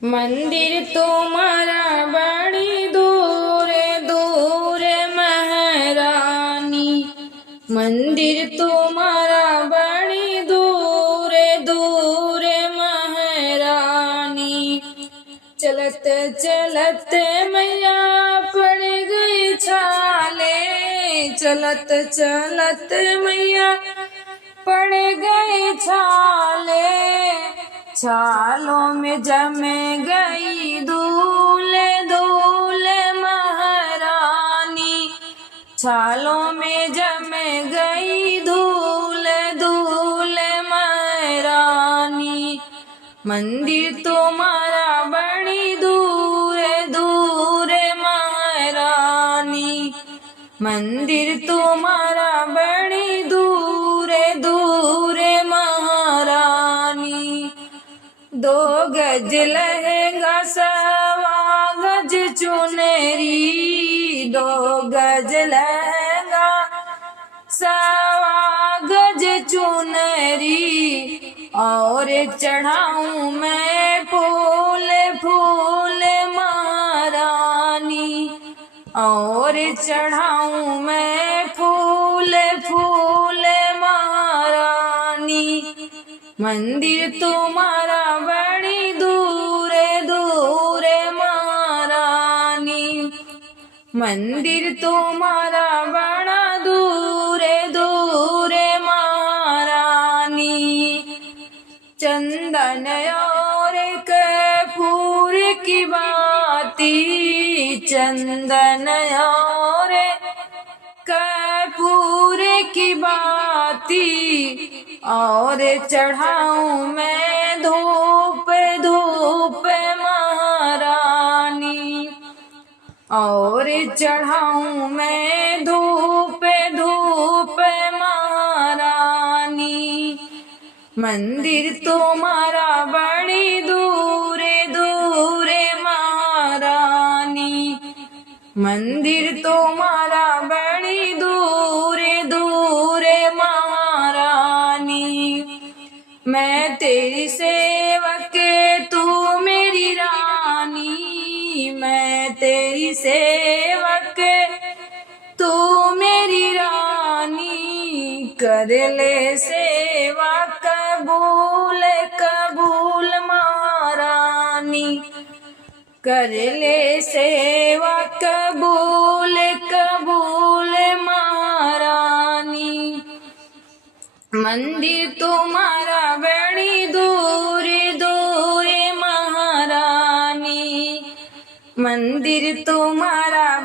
मंदिर तुम्हारा बड़ी दूर दूर महारानी। मंदिर तुम्हारा बड़ी दूर दूर महारानी। चलत चलत मैया पड़ गई छाले। चलत चलत मैया पड़ गई छाले। छालों में जम गई दूल्हे दूल्हे महारानी। छालों में जम गई दूल्हे दूल्हे महारानी। मंदिर तुम्हारा बड़ी दूर दूर महारानी। मंदिर तुम्हारा बड़ी दूर दूर महारानी। 2 गज लहंगा सवा गज चुनरी। 2 गज लहंगा सवा गज चुनरी। और चढ़ाऊं मैं फूल फूल महारानी। और चढ़ाऊं मैं फूल फूल महारानी। मंदिर तुम्हारा बड़ी दूर दूर महारानी। मंदिर तुम्हारा बड़ा दूर दूर महारानी। चंदन और कपूर की बाती। चंदन और कपूर की बाती। और चढ़ाऊं मैं धूप धूप महारानी। और चढ़ाऊं मैं धूप धूप महारानी। मंदिर तुम्हारा बड़ी दूर दूर महारानी। मंदिर तुम्हारा बड़ी दूर दूर महारानी। मैं तेरी सेवक तू मेरी रानी। मैं तेरी सेवक तू मेरी रानी। कर ले सेवा कबूल कबूल महारानी। कर ले सेवा कबूल कबूल महारानी। मंदिर तुम्हारा बड़ी दूर दूर महारानी। मंदिर तुम्हारा